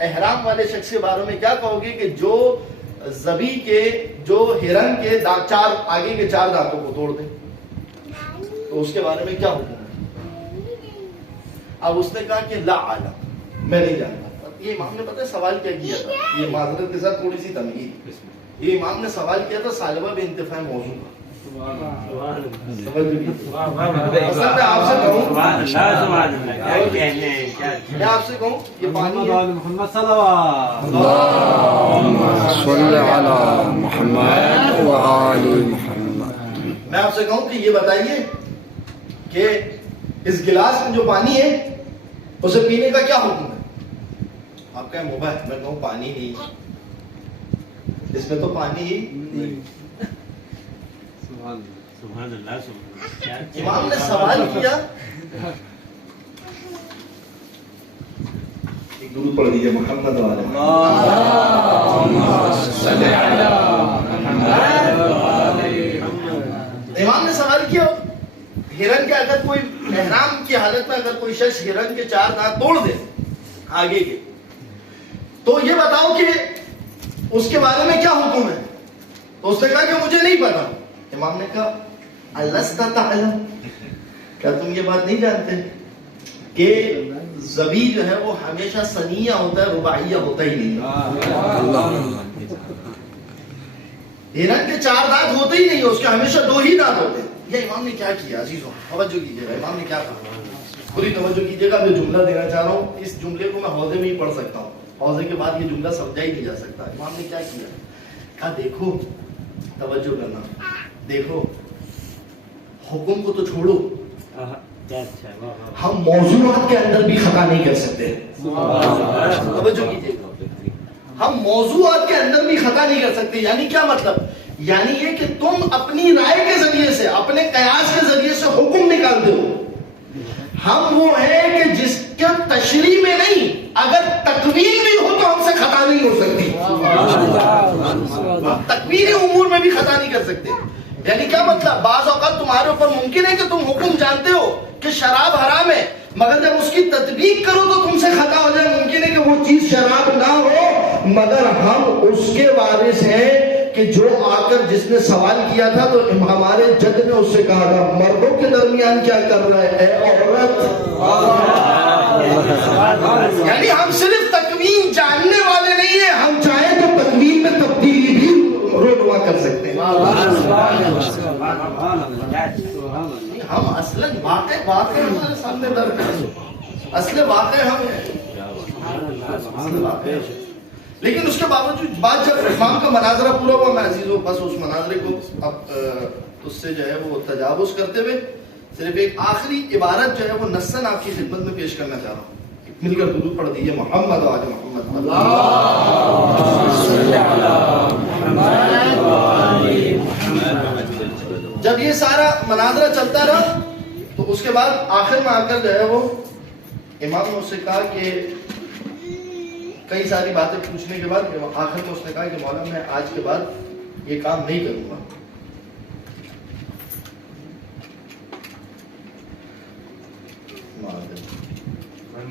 احرام والے شخص کے بارے میں کیا کہو گے کہ جو ذبیح کے، جو ہرن کے چار آگے کے 4 دانتوں کو توڑ دے، تو اس کے بارے میں کیا حکم ہے؟ اب اس نے کہا کہ لا عالم، میں نہیں جانتا۔ یہ امام نے پتہ ہے سوال کیا کیا تھا، یہ معذرت کے ساتھ تھوڑی سی تمہید، یہ امام نے سوال کیا تھا سالبہ بے انتفاع موضوع کا، سمجھ لیجیے اصل میں آپ سے کہوں میں آپ سے کہوں یہ پانی ہے محمد صلوات اللهم صل على محمد وآل محمد. میں آپ سے کہوں کہ یہ بتائیے کہ اس گلاس میں جو پانی ہے اسے پینے کا کیا حکم ہے؟ آپ کہیں موبائل، میں کہوں پانی نہیں، اس میں تو پانی ہی نہیں۔ امام نے سوال کیا، ایک درود پڑھ دیجیے محمد والے امام نے سوال کیا ہرن کے اگر کوئی احرام کی حالت میں اگر کوئی شخص ہرن کے 4 دانت توڑ دے آگے کے، تو یہ بتاؤ کہ اس کے بارے میں کیا حکم ہے؟ تو اس نے کہا کہ مجھے نہیں پتا۔ امام نے کہا الست تعلم، کیا تم یہ بات نہیں جانتے کہ ذبی جو ہے وہ ہمیشہ ثنیہ ہوتا ہے، رباعیہ ہوتا ہی نہیں۔ ہرن کے 4 دانت ہوتے ہی نہیں، اس کے ہمیشہ 2 ہی دانت ہوتے ہیں۔ یہ امام نے کیا کیا عزیزوں، توجہ کیجیے گا، امام نے کیا کہا، پوری توجہ کیجیے گا۔ میں جملہ دینا چاہ رہا ہوں، اس جملے کو میں حوضے میں ہی پڑھ سکتا ہوں، حوضے کے بعد یہ جملہ سمجھا ہی نہیں جا سکتا۔ امام نے کیا کیا، کہا دیکھو، توجہ کرنا، دیکھو حکم کو تو چھوڑو، ہم موضوعات کے اندر بھی خطا نہیں کر سکتے۔ توجہ کیجیے گا، ہم موضوعات کے اندر بھی خطا نہیں کر سکتے۔ یعنی کیا مطلب؟ یعنی یہ کہ تم اپنی رائے کے ذریعے سے، اپنے قیاس کے ذریعے سے حکم نکالتے ہو، ہم وہ ہیں کہ جس کے تشریح میں نہیں، اگر تکوین بھی ہو تو ہم سے خطا نہیں ہو سکتی، تکوینی امور میں بھی خطا نہیں کر سکتے۔ یعنی کیا مطلب؟ بعض اوقات تمہارے اوپر ممکن ہے کہ تم حکم جانتے ہو کہ شراب حرام ہے، مگر جب اس کی تطبیق کرو تو تم سے خطا ہو جائے۔ ممکن ہے کہ وہ چیز شراب نہ ہو، مگر ہم اس کے وارث ہیں کہ جو آ کر جس نے سوال کیا تھا تو ہمارے جد نے اس سے کہا تھا مردوں کے درمیان کیا کر رہا ہے اے عورت۔ یعنی ہم صرف تکوین جاننے والے نہیں ہیں، ہم چاہیں تو تکوین میں تبدیلی بھی رونما کر سکتے ہیں۔ ہم اصلاً واقع ہمارے سامنے درد ہے، اصل واقع ہم ہیں، لیکن اس کے باوجود بعد جب امام کا مناظرہ پورا ہوا، میں عزیزوں بس اس مناظرے کو اب اس سے جو ہے وہ تجاوز کرتے ہوئے صرف ایک آخری عبارت جو ہے وہ نصاً آپ کی خدمت میں پیش کرنا چاہ رہا ہوں۔ مل کر درود پڑھ دیجیے محمد و آل محمد۔ جب یہ سارا مناظرہ چلتا رہا تو اس کے بعد آخر میں آ کر جو ہے وہ امام نے اس سے کہا کہ کئی ساری باتیں پوچھنے کے بعد آخر میں اس نے کہا کہ مولا میں آج کے بعد یہ کام نہیں کروں گا۔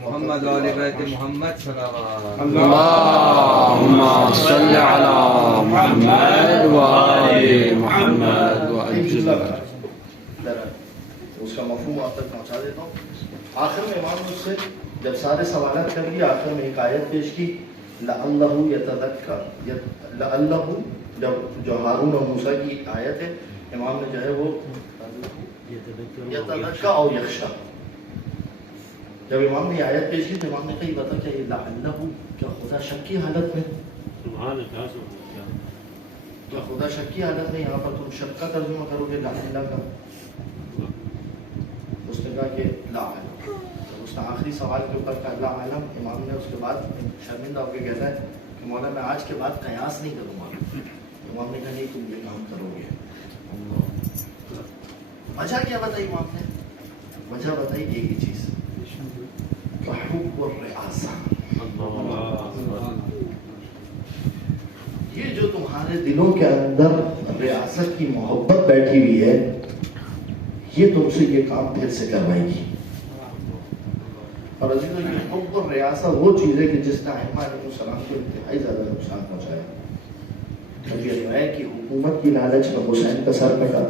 محمد و آل بیت محمد صلوات اللهم صل على محمد وآل محمد اس کا مفہوم آپ تک پہنچا دیتا ہوں۔ آخر میں امام نے اس سے جب سارے سوالات کر لیے، آخر میں ایک آیت پیش کی، لعلہ یتذکر، لعلہ جو ہارون اور موسیٰ کی آیت ہے، امام نے جو ہے وہ یتذکر او یخشی، جب امام نے آیت پیش کی تو امام نے کہا یہ بتا کیا یہ لعلہ، کیا خدا شک کی حالت میں، کیا خدا شک کی حالت میں یہاں پر تم شک کا ترجمہ کرو گے لعلہ کا؟ اس نے کہا کہ لا علم، اس نے آخری سوال کے اوپر کہا لا علم۔ امام نے اس کے بعد شرمندہ ہو کے کہتا ہے کہ مولا میں آج کے بعد قیاس نہیں کروں گا۔ امام نے کہا نہیں تم یہ کام کرو گے۔ وجہ کیا بتائی امام نے؟ وجہ بتائی ایک ہی چیز، حب الرئاسہ، یہ جو تمہارے دلوں کے اندر ریاست کی محبت بیٹھی ہوئی ہے، یہ تم سے یہ کام پھر سے کروائے گی۔ اور عزیزوں یہ حب الرئاسہ وہ چیز ہے کہ جس نے ائمہ علیہ السلام کو انتہائی زیادہ نقصان پہنچایا۔ نبی رائے کی حکومت کی لالچ میں حسین کا سر کٹا،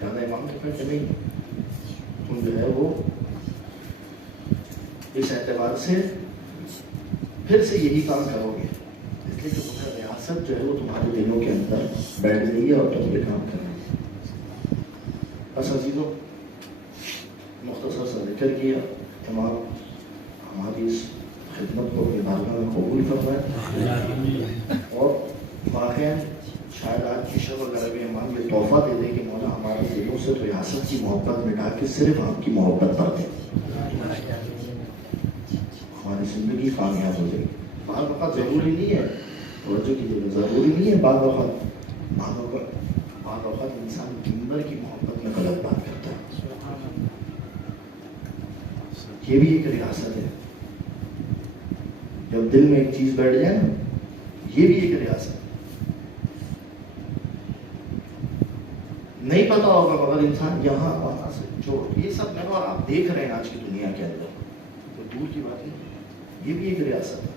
کہنا امام نے کہا کہ نہیں، تم جو ہے وہ اس اعتبار سے پھر سے یہی کام کرو گے، اس لیے کہ تمہیں ریاست ریاست جو ہے وہ تمہارے دلوں کے اندر بیٹھ گئی ہے اور تم یہ کام کر رہے ہیں. بس عزیزوں مختصر سا ذکر کیا. امام ہماری اس خدمت کو اپنی بارگاہ میں قبول فرمائے اور واقعا شاید آج کی شب اگر ابھی امام یہ تحفہ دے دے کہ مولا ہمارے دلوں سے ریاست کی محبت مٹا کے صرف آپ کی محبت پر دیں, ہماری زندگی کامیاب ہو جائے گی. بعض وقت ضروری نہیں ہے, توجہ کیجیے, ضروری نہیں ہے بعض وقت انسان ممبر کی محبت میں غلط بات کرتا ہے. یہ بھی ایک ریاست ہے. جب دل میں ایک چیز بیٹھ جائے نا, یہ بھی ایک ریاست ہے. نہیں پتا ہوگا مگر انسان یہاں وہاں سے جو یہ سب میں اور آپ دیکھ رہے ہیں آج کی دنیا کے اندر, تو دور کی بات نہیں, یہ بھی ایک ریاست ہے.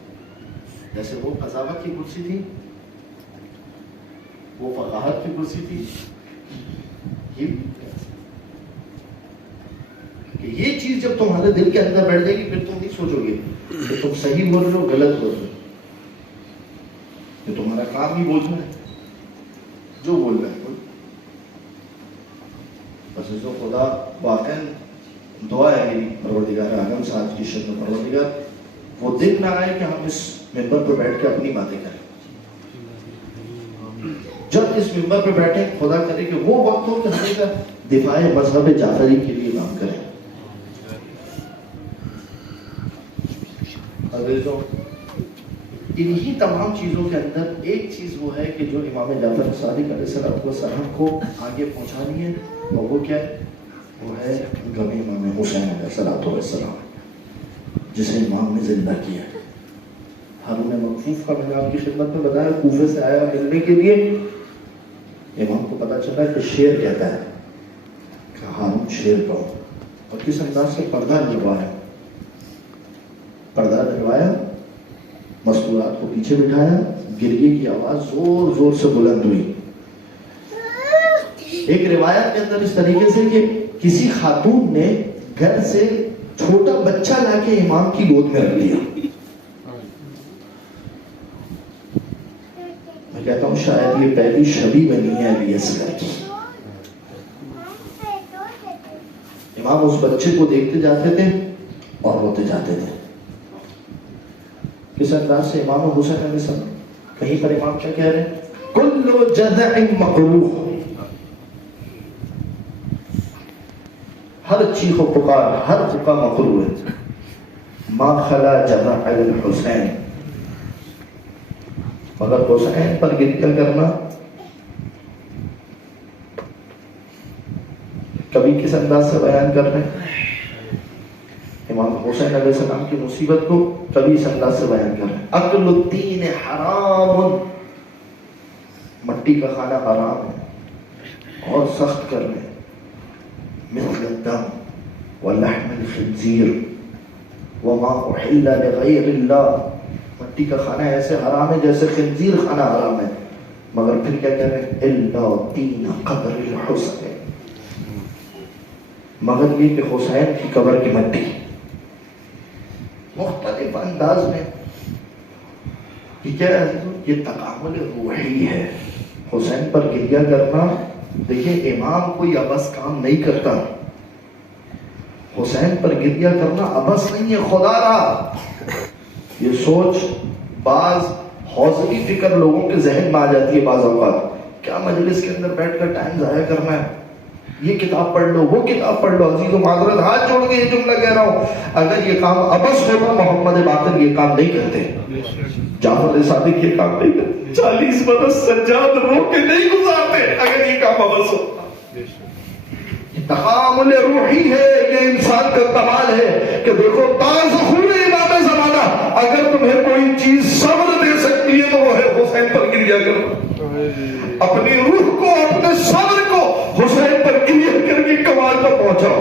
جیسے وہ قضاوت کی کرسی تھی, وہ فقاہت کی کرسی تھی, یہ بھی کہ یہ چیز جب تمہارے دل کے اندر بیٹھ جائے گی پھر تم نہیں سوچو گے کہ تم صحیح بول رہے ہو غلط بول رہے ہو, کہ تمہارا کام ہی بولنا ہے, جو بول رہا ہے. بس اس کو خدا واقعا دعا ہے میری پروردگار اعظم صاحب کی شکل میں, پروردگار وہ دن نہ آئے کہ ہم اس ممبر پر بیٹھ کے اپنی باتیں کریں. جب اس ممبر پہ بیٹھے خدا کرے کہ وہ وقت ہو کہ ہمیشہ دفاع مذہب جعفری کے لیے کام کریں. انہی تمام چیزوں کے اندر ایک چیز وہ ہے کہ جو امام جعفر صادق علیہ السلام کو آگے پہنچانی ہے, اور وہ کیا ہے؟ وہ ہے غم امام حسین علیہ السلام, جسے امام نے زندہ کیا. ہارون مکفوف کا میں نے آپ کی خدمت میں بتایا, کوفے سے آیا ملنے کے لیے. امام کو پتا چلا کہ شیر کہتا ہے کہ ہارون شیر کہو, اور کس انداز سے پردہ دلوایا, مستورات کو پیچھے بٹھایا, گریے کی آواز زور زور سے بلند ہوئی. ایک روایت کے اندر اس طریقے سے کہ کسی خاتون نے گھر سے چھوٹا بچہ لا کے امام کی گود میں رکھ دیا. میں کہتا ہوں شاید یہ پہلی شبی بنی ہے علی اصغر کی. امام اس بچے کو دیکھتے جاتے تھے اور روتے جاتے تھے. کس انداز سے امام حسین علیہ السلام, کہیں پر امام کیا کہہ رہے ہیں, کل جذع مقروح, ہر چیخ و پکار, ہر پکا مقروع ہے, ما خلا جذع الحسین, مگر حسین پر گریہ کرنا. کبھی کس انداز سے بیان کر رہے ہیں امام حسین علیہ السلام کی مصیبت کو, کبھی اس انداز سے بیان کر رہے ہیں اکل الدین حرام, مٹی کا کھانا حرام ہے اور سخت کر لیں, مثل الدم ولحم الخنزیر وما احل لغیر اللہ, مٹی کا کھانا ایسے حرام ہے جیسے خنزیر کھانا حرام ہے, مگر پھر کیا کہہ رہے ہیں, الا دین قبر الحسین, مگر یہ کہ حسین کی قبر کی مٹی. مختلف انداز میں یہ کیا ہے, یہ تکامل روحی ہے. حسین پر گریہ کرنا, دیکھیں امام کوئی عبث کام نہیں کرتا, حسین پر گریہ کرنا عبث نہیں ہے, خدا را. یہ سوچ بعض حوصلے فکر لوگوں کے ذہن میں آ جاتی ہے بعض اوقات, کیا مجلس کے اندر بیٹھ کر ٹائم ضائع کرنا ہے, یہ کتاب پڑھ لو, وہ کتاب پڑھ لو. عزیز و معذرت ہاتھ جوڑ کے یہ جملہ کہہ رہا ہوں, اگر یہ کام عبث ہوگا محمد باقر یہ کام نہیں کرتے, جعفر صادق یہ کام نہیں کرتے, 40 برس سجاد رو کے نہیں گزارتے اگر یہ کام عبث ہو. تکامل روحی ہے, یہ انسان کا کمال ہے کہ دیکھو تاز خون امام زمانہ, اگر تمہیں کوئی چیز صبر دے سکتی ہے تو وہ ہے حسین پر گریہ کرنا. اپنی روح کو, اپنے صبر کو حسین پر گریہ کر کے کمال پر پہنچاؤ.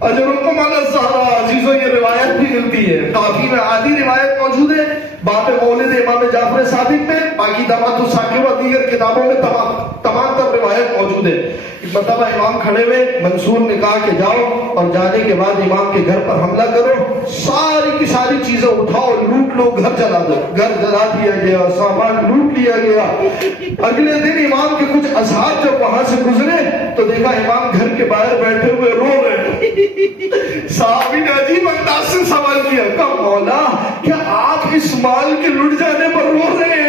اجرکم علی الزہرا, عزیزوں یہ روایت بھی ملتی ہے, کافی میں آدھی روایت موجود ہے باب مولد امام جعفر صادق میں. باقی دعوت الثاقب و دیگر کتابوں میں تمام تر روایت موجود ہے. ایک مرتبہ امام کھڑے ہوئے, منصور نے کہا کہ جاؤ اور جانے کے بعد امام کے گھر پر حملہ کرو, ساری کی ساری چیزیں اٹھاؤ, لوٹ لو, گھر جلا دو. گھر جلا دیا گیا, سامان لوٹ لیا گیا. اگلے دن امام کے کچھ اصحاب جب وہاں سے گزرے تو دیکھا امام گھر کے باہر بیٹھے ہوئے رو رہے. صحابی نے عجیب انداز سے سوال کیا, کہا مولا کیا آپ اس مال کے لٹ جانے پر رو رہے ہیں؟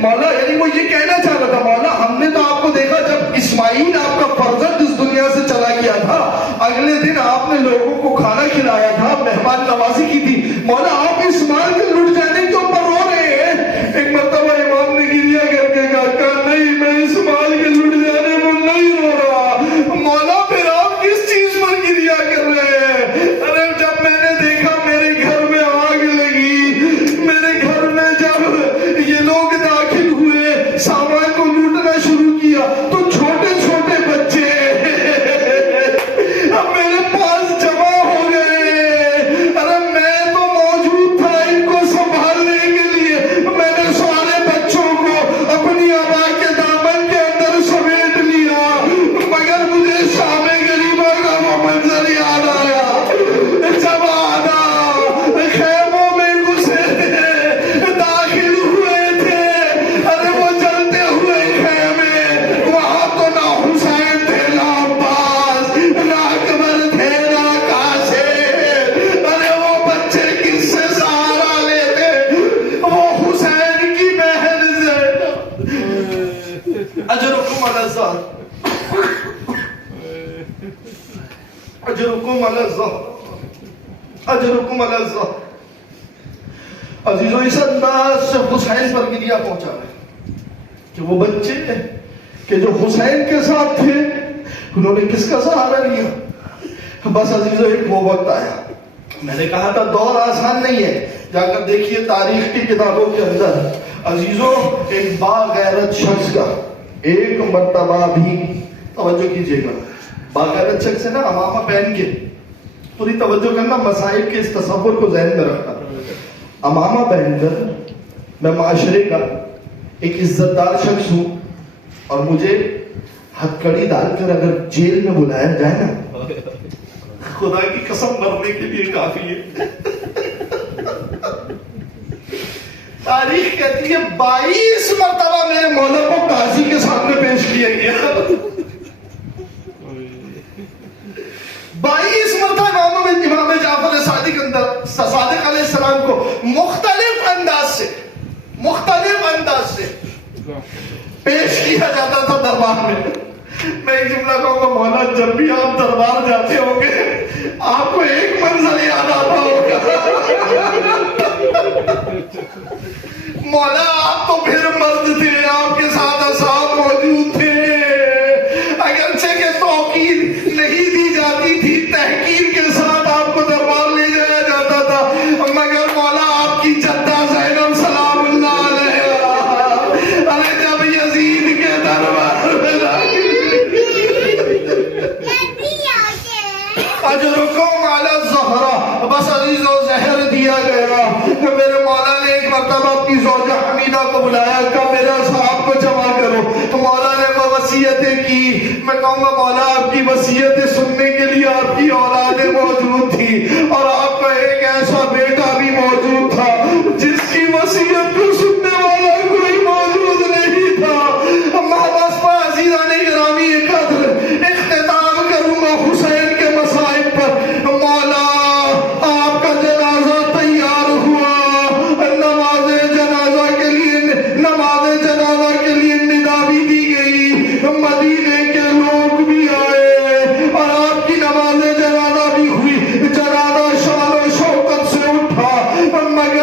مولا یعنی وہ یہ کہنا چاہ رہا تھا, مولا ہم نے تو آپ کو دیکھا جب اسماعیل آپ کا فرزند اس دنیا سے چلا گیا تھا, اگلے دن آپ نے لوگوں کو کھانا کھلایا تھا, مہمان نوازی کی تھی, مولا آپ اس مال کے لٹ جانے کے اوپر رو رہے ہیں. ایک مرتبہ امام نے گریا کر کے کہا نہیں میں اس مال کے لٹ جانے پر نہیں رو رہا. مولا پھر آپ کس چیز پر گریا کر رہے ہیں؟ ارے جب میں نے دیکھا میرے گھر میں آگ لگی, میرے گھر میں جب یہ لوگ داخل ہوئے, سامان کو لوٹنا شروع کیا تو چھوٹے چھوٹے بچے اب میرے پاس جمع ہو گئے. ارے میں تو موجود تھا ان کو سنبھالنے کے لیے, میں نے سارے بچوں کو اپنی آبا کے دامن کے اندر سمیٹ لیا, مگر مجھے شام غریبہ کا وہ منظر یاد آیا جب آنا خیموں میں گھسے داخل ہوئے تھے. ارے وہ جلتے ہوئے خیمے, وہاں تو نہ حسین تھے نہ عباس, نہ اکبر تھے نہ قاسم. ارے وہ بچے کس سے سہارا لیتے؟ وہ حسین کی بہن زینب. اجرکم علی الظہر, اجرکم علی الظہر, اجرکم علی الظہر. عزیزو اس انداز سے حسین پر گریا پہنچا ہے کہ وہ بچے کہ جو حسین کے ساتھ تھے انہوں نے کس کا سہارا لیا. بس عزیزو ایک وہ وقت آیا, میں نے کہا تھا دور آسان نہیں ہے, جا کر دیکھیے تاریخ کی کتابوں کے اندر. عزیزو ایک باغیرت شخص کا ایک مرتبہ بھی, توجہ کیجئے گا, باغیرت شخص ہے نا عمامہ پہن کے, پوری توجہ کرنا, مسائل کے اس تصور کو ذہن میں رکھنا. عمامہ پہن کر میں معاشرے کا ایک عزت دار شخص ہوں اور مجھے ہتھکڑی ڈال کر اگر جیل میں بلایا جائے نا, خدا کی قسم مرنے کے لیے کافی ہے. تاریخ کہتی ہے 22 مرتبہ میرے مولا کو قاضی کے سامنے پیش کیا گیا. 22 مرتبہ امام جعفر صادق علیہ السلام کو مختلف انداز سے پیش کیا جاتا تھا دربار میں. میں ایک جملہ کہوں گا, مولا جب بھی آپ دربار جاتے ہوں گے آپ کو ایک منظر یاد آتا ہوگا, مولا آپ تو پھر مرد تھے, آپ کے ساتھ اصحاب موجود تھے, اگرچہ کہ توقیر نہیں دی جاتی تھی, تحقیر کے ساتھ آپ کو دربار لے جایا جاتا تھا, مگر مولا آپ کی جدہ زینب سلام اللہ علیہا, ارے جب یزید کے دربار میں اجرکم علی الزہرا, بس عزیزو زہر دیا گیا. میرے مولا نے ایک مرتبہ اپنی زوجہ حمیدہ کو بلایا, کہا میرے اصحاب کو جمع کرو. تو مولا نے وہ وصیتیں کی. میں کہوں گا مولا آپ کی وصیتیں سننے کے لیے آپ کی اولادیں موجود تھی, اور آپ کا ایک ایسا بیٹا بھی موجود تھا جس کی وصیت کو سننے والا کوئی موجود نہیں تھا. عزیزان گرامی قدر اختتام کروں گا حسین کے مصائب پر. مولا آپ کا جنازہ تیار ہوا, نماز جنازہ کے لیے ندا بھی دی گئی, مدینے کے لوگ بھی آئے اور آپ کی نماز جنازہ بھی ہوئی. جنازہ شان و شوکت سے اٹھا, مگر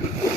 وسلم.